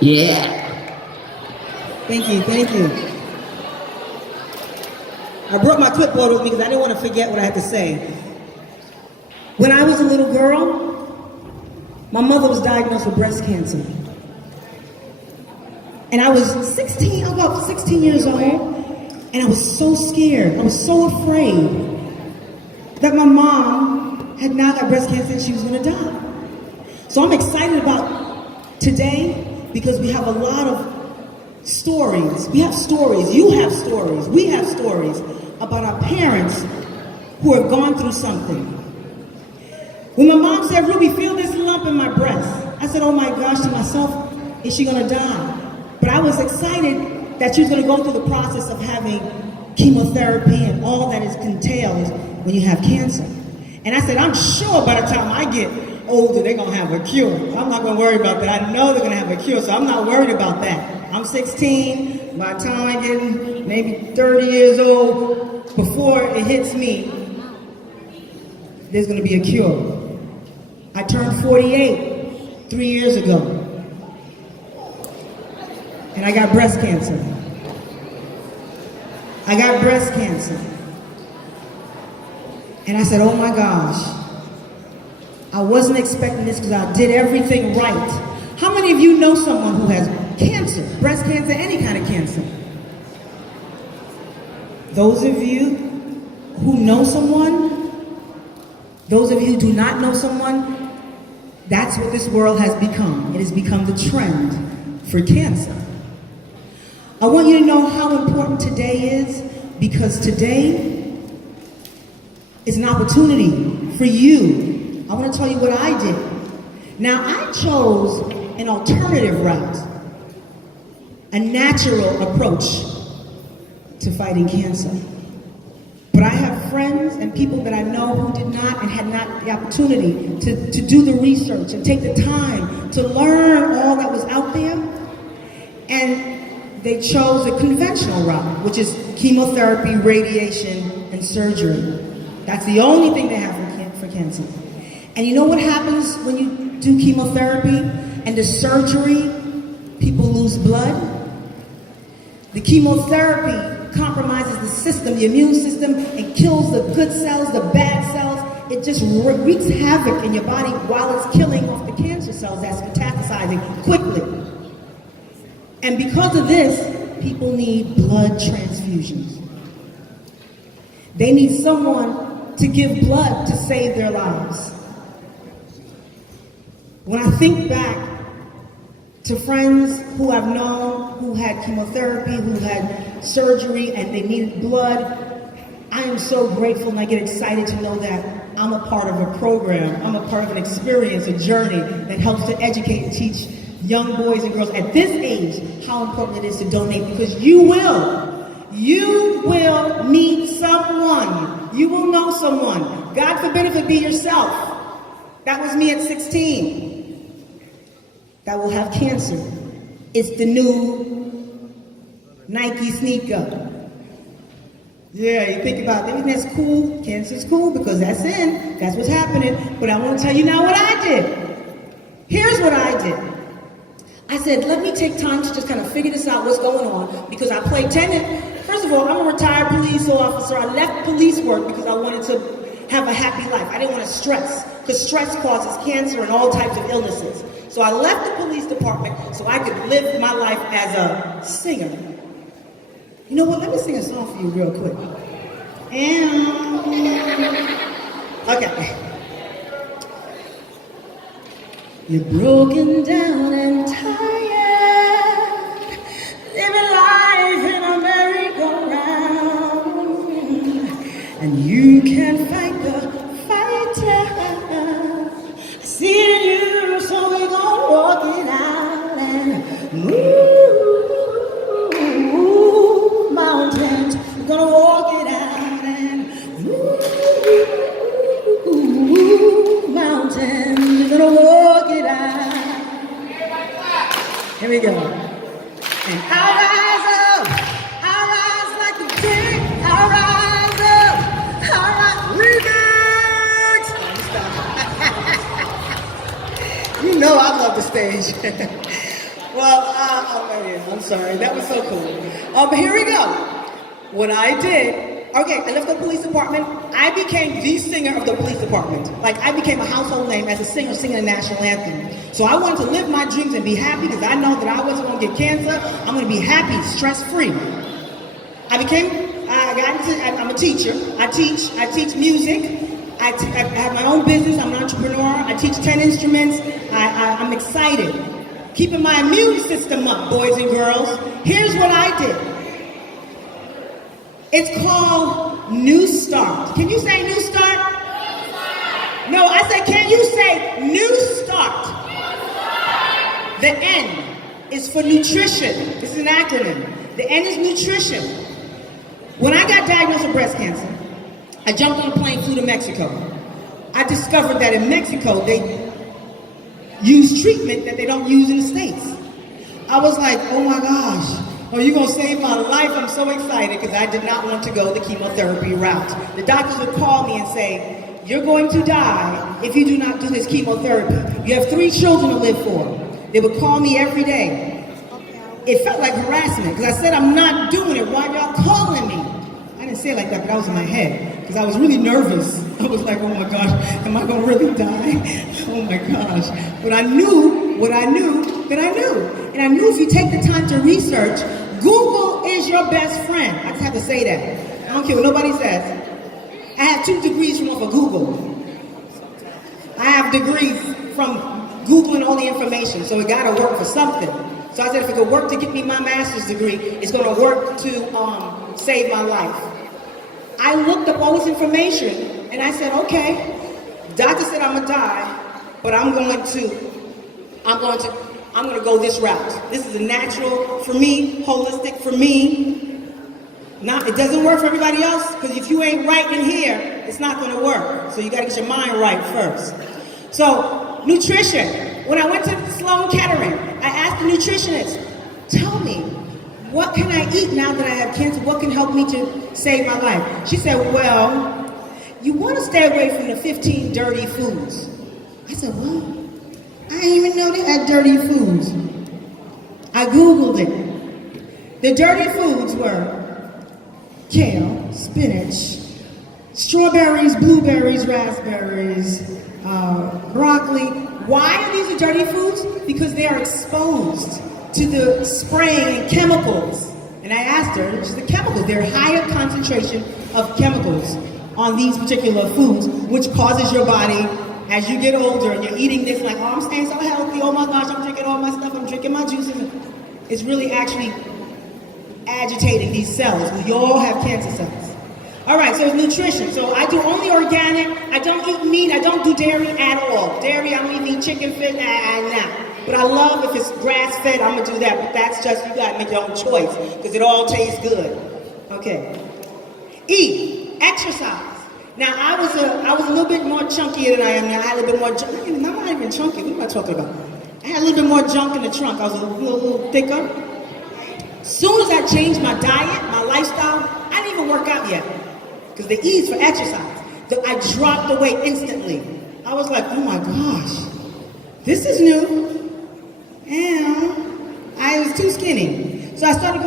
Yeah. Thank you, thank you. I brought my clipboard with me because I didn't want to forget what I had to say. When I was a little girl, my mother was diagnosed with breast cancer. And I was 16, I was about 16 years old, and I was so scared, I was so afraid that my mom had now got breast cancer and she was gonna die. So I'm excited about today because we have a lot of stories. We have stories, you have stories, we have stories about our parents who have gone through something. When my mom said, "Ruby, feel this lump in my breast," I said, "Oh my gosh," to myself, "is she gonna die?" But I was excited that she was gonna go through the process of having chemotherapy and all that is entailed when you have cancer. And I said, I'm sure by the time I get older, they're gonna have a cure. I'm not gonna worry about that. I know they're gonna have a cure, so I'm not worried about that. I'm 16, by the time I get maybe 30 years old, before it hits me, there's gonna be a cure. I turned 48 3 years ago, and I got breast cancer. I got breast cancer. And I said, oh my gosh, I wasn't expecting this because I did everything right. How many of you know someone who has cancer, breast cancer, any kind of cancer? Those of you who know someone, those of you who do not know someone, that's what this world has become. It has become the trend for cancer. I want you to know how important today is, because today is an opportunity for you. I want to tell you what I did. Now, I chose an alternative route, a natural approach to fighting cancer. But I have friends and people that I know who did not and had not the opportunity to do the research and take the time to learn all that was out there. And they chose a conventional route, which is chemotherapy, radiation, and surgery. That's the only thing they have for cancer. And you know what happens when you do chemotherapy and the surgery? People lose blood. The chemotherapy compromises the system, the immune system, and kills the good cells, the bad cells. It just wreaks havoc in your body while it's killing off the cancer cells that's metastasizing quickly. And because of this, people need blood transfusions. They need someone to give blood to save their lives. When I think back to friends who I've known who had chemotherapy, who had surgery, and they needed blood, I am so grateful and I get excited to know that I'm a part of a program, I'm a part of an experience, a journey that helps to educate and teach young boys and girls at this age how important it is to donate, because you will meet someone. You will know someone. God forbid if it be yourself. That was me at 16. That will have cancer. It's the new Nike sneaker. Yeah, you think about it, that's cool. Cancer's cool because that's in. That's what's happening. But I want to tell you now what I did. Here's what I did. I said, let me take time to just kind of figure this out, what's going on, because I play tennis. First of all, I'm a retired police officer. I left police work because I wanted to have a happy life. I didn't want to stress, because stress causes cancer and all types of illnesses. So I left the police department so I could live my life as a singer. You know what? Let me sing a song for you real quick. Okay. You're broken down and tired, living life in a merry-go-round, and you can't fight the fighter. I see it in you, so we're gonna walk it out and move mountains. We're gonna walk it out and move mountains. We're gonna walk it out. Here we go. And I'll rise up, I'll rise like a king, I'll rise up, I'll rise. Remix! You know I love the stage. Well, I'm sorry. That was so cool. But here we go. What I did, okay, I left the police department. I became the singer of the police department. Like, I became a household name as a singer singing the national anthem. So I wanted to live my dreams and be happy because I know that I wasn't going to get cancer. I'm going to be happy, stress-free. I'm a teacher. I teach music. I have my own business. I'm an entrepreneur. I teach 10 instruments. I'm excited. Keeping my immune system up, boys and girls. Here's what I did. It's called New Start. Can you say New Start? No, I said, can you say New Start? The N is for nutrition. This is an acronym. The N is nutrition. When I got diagnosed with breast cancer, I jumped on a plane, flew to Mexico. I discovered that in Mexico, they use treatment that they don't use in the States. I was like, oh my gosh, are you gonna save my life? I'm so excited because I did not want to go the chemotherapy route. The doctors would call me and say, you're going to die if you do not do this chemotherapy. You have 3 children to live for. They would call me every day. It felt like harassment because I said, I'm not doing it. Why y'all calling me? I didn't say it like that, but I was in my head because I was really nervous. I was like, oh my gosh, am I going to really die? Oh my gosh. But I knew what I knew that I knew. And I knew if you take the time to research, Google is your best friend. I just have to say that. I don't care what nobody says. I have 2 degrees from off of Google. I have degrees from Googling all the information, so it got to work for something. So I said, if it could work to get me my master's degree, it's going to work to save my life. I looked up all this information, and I said, okay, doctor said I'm going to die, but I'm going to go this route. This is a natural for me, holistic for me. It doesn't work for everybody else, because if you ain't right in here, it's not going to work. So you got to get your mind right first. So, nutrition. When I went to Sloan Kettering, I asked the nutritionist, tell me, what can I eat now that I have cancer? What can help me to save my life? She said, well, you want to stay away from the 15 dirty foods. I said, what? I didn't even know they had dirty foods. I Googled it. The dirty foods were kale, spinach, strawberries, blueberries, raspberries, broccoli. Why are these dirty foods? Because they are exposed to the spraying and chemicals. And I asked her, just the chemicals. There are higher concentration of chemicals on these particular foods, which causes your body, as you get older and you're eating this, like, oh, I'm staying so healthy, oh my gosh, I'm drinking all my stuff, I'm drinking my juices. It's really actually agitating these cells. We all have cancer cells. All right, so it's nutrition. So I do only organic. I don't eat meat. I don't do dairy at all. Dairy, I don't even eat chicken, fish, nah. But I love if it's grass-fed, I'm gonna do that. But that's just, you gotta make your own choice because it all tastes good. Okay. Eat, exercise. Now I was a little bit more chunkier than I am now. I had a little bit more junk. I'm not even chunky. What am I talking about? I had a little bit more junk in the trunk. I was a little thicker. Soon as I changed my diet, my lifestyle, I didn't even work out yet. Because the E is for exercise. I dropped the weight instantly. I was like, oh my gosh, this is new. And I was too skinny. So I started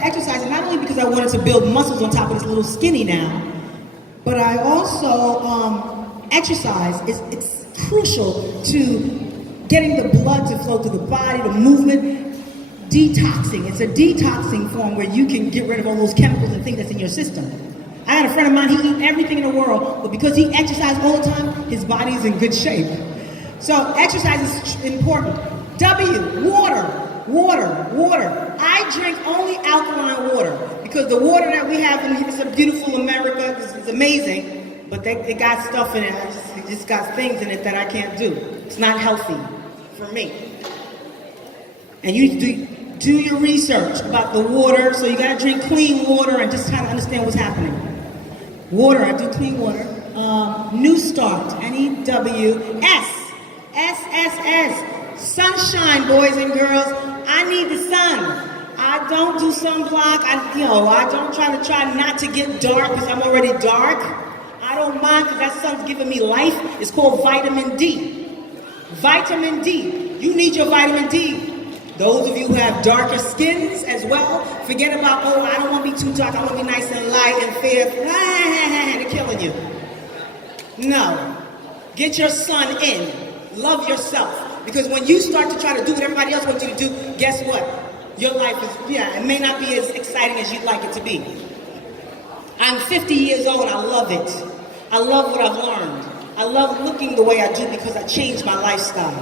exercising, not only because I wanted to build muscles on top of this little skinny now, but I also exercise. It's crucial to getting the blood to flow through the body, the movement, detoxing. It's a detoxing form where you can get rid of all those chemicals and things that's in your system. I had a friend of mine, he eat everything in the world, but because he exercised all the time, his body is in good shape. So exercise is important. W, water. I drink only alkaline water because the water that we have in this beautiful America is amazing, but they got stuff in it. It just got things in it that I can't do. It's not healthy for me. And you do your research about the water, so you gotta drink clean water and just kind of understand what's happening. Water, I do clean water. New Start, NEWS, SSS, sunshine, boys and girls. I need the sun. I don't do sunblock. I don't try not to get dark because I'm already dark. I don't mind because that sun's giving me life. It's called vitamin D. Vitamin D. You need your vitamin D. Those of you who have darker skins as well, forget about, oh, I don't want to be too dark, I want to be nice and light and fair. They're killing you. No. Get your sun in. Love yourself. Because when you start to try to do what everybody else wants you to do, guess what? Your life is, it may not be as exciting as you'd like it to be. I'm 50 years old and I love it. I love what I've learned. I love looking the way I do because I changed my lifestyle.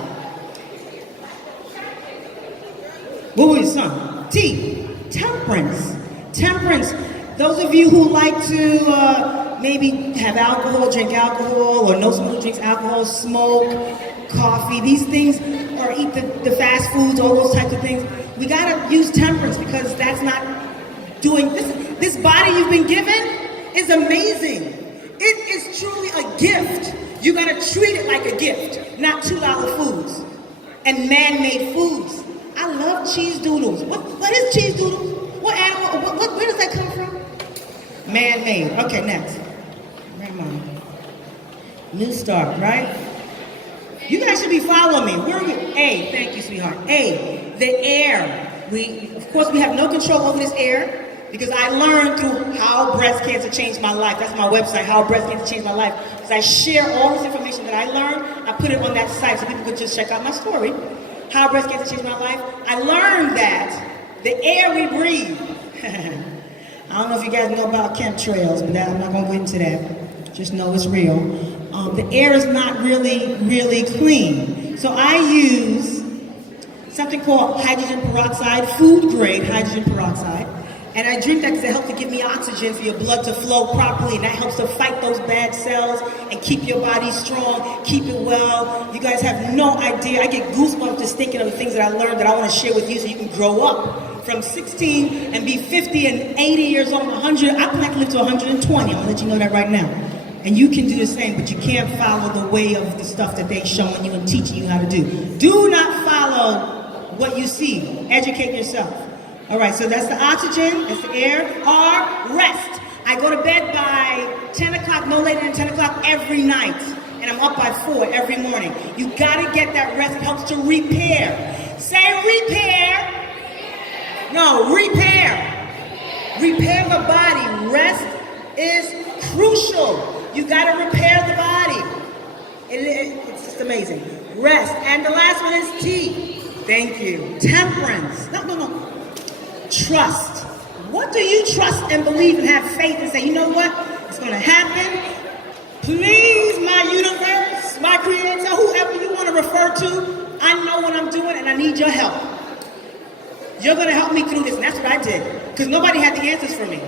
What was your son? T. Temperance. Temperance. Those of you who like to maybe have alcohol, drink alcohol, or know someone who drinks alcohol, smoke, coffee, these things, or eat the fast foods, all those types of things, we gotta use temperance because that's not doing, this body you've been given is amazing. It is truly a gift. You gotta treat it like a gift, not $2 foods and man-made foods. I love cheese doodles. What is cheese doodles? What animal, where does that come from? Man-made. Okay, next. Raymond. New start, right? You guys should be following me. Where are we? A, thank you, sweetheart. A, the air. Of course, we have no control over this air because I learned through How Breast Cancer Changed My Life. That's my website, How Breast Cancer Changed My Life. Because I share all this information that I learned. I put it on that site so people could just check out my story. How Breast Cancer Changed My Life. I learned that the air we breathe. I don't know if you guys know about chemtrails, but I'm not going to go into that. Just know it's real. The air is not really clean. So I use something called hydrogen peroxide, food grade hydrogen peroxide. And I drink that because it helps to give me oxygen for your blood to flow properly, and that helps to fight those bad cells and keep your body strong, keep it well. You guys have no idea. I get goosebumps just thinking of the things that I learned that I want to share with you so you can grow up from 16 and be 50 and 80 years old, 100. I plan to live to 120. I'm going to let you know that right now. And you can do the same, but you can't follow the way of the stuff that they're showing you and teaching you how to do. Do not follow what you see. Educate yourself. All right, so that's the oxygen, that's the air. R, rest. I go to bed by 10 o'clock, no later than 10 o'clock every night. And I'm up by 4 every morning. You gotta get that rest. It helps to repair. Say repair. No, repair. Repair the body. Rest is crucial. You gotta repair the body. It's just amazing. Rest. And the last one is T. Thank you. Temperance. No. Trust. What do you trust and believe and have faith and say, you know what? It's going to happen. Please, my universe, my creator, whoever you want to refer to, I know what I'm doing and I need your help. You're going to help me through this. And that's what I did. Because nobody had the answers for me.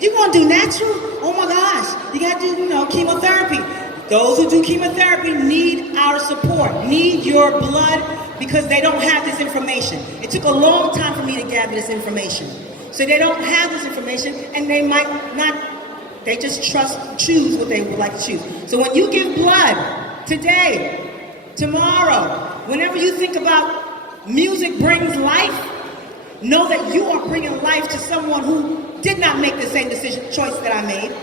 You're going to do natural? Oh my gosh. You got to do, chemotherapy. Those who do chemotherapy need our support, need your blood, because they don't have this information. It took a long time for me to gather this information. So they don't have this information, and they might not, they just choose what they would like to choose. So when you give blood, today, tomorrow, whenever you think about music brings life, know that you are bringing life to someone who did not make the same choice that I made,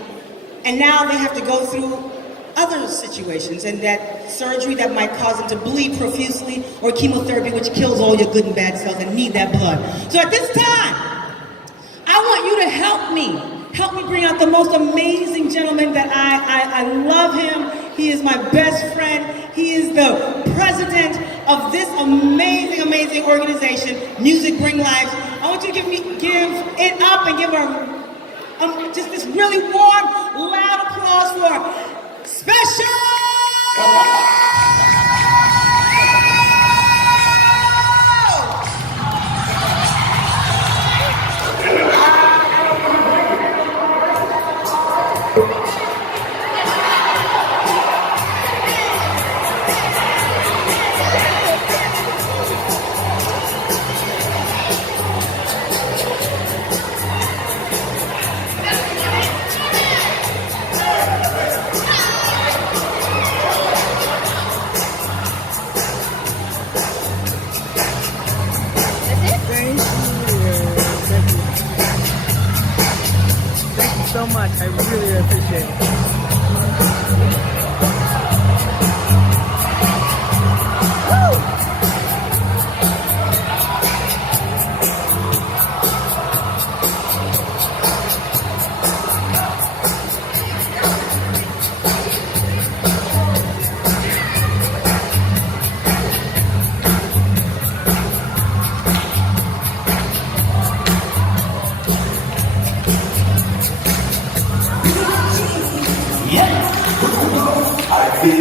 and now they have to go through other situations, and that surgery that might cause them to bleed profusely, or chemotherapy which kills all your good and bad cells and need that blood. So at this time, I want you to help me bring out the most amazing gentleman that I love him. He is my best friend. He is the president of this amazing organization, Music Bring Lives. I want you to give it up and give her just this really warm, loud applause for Special! So much. I really appreciate it. Everybody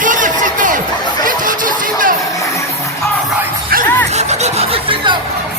put your seatbelt. Get your seatbelt. All right. Everybody put your seatbelt.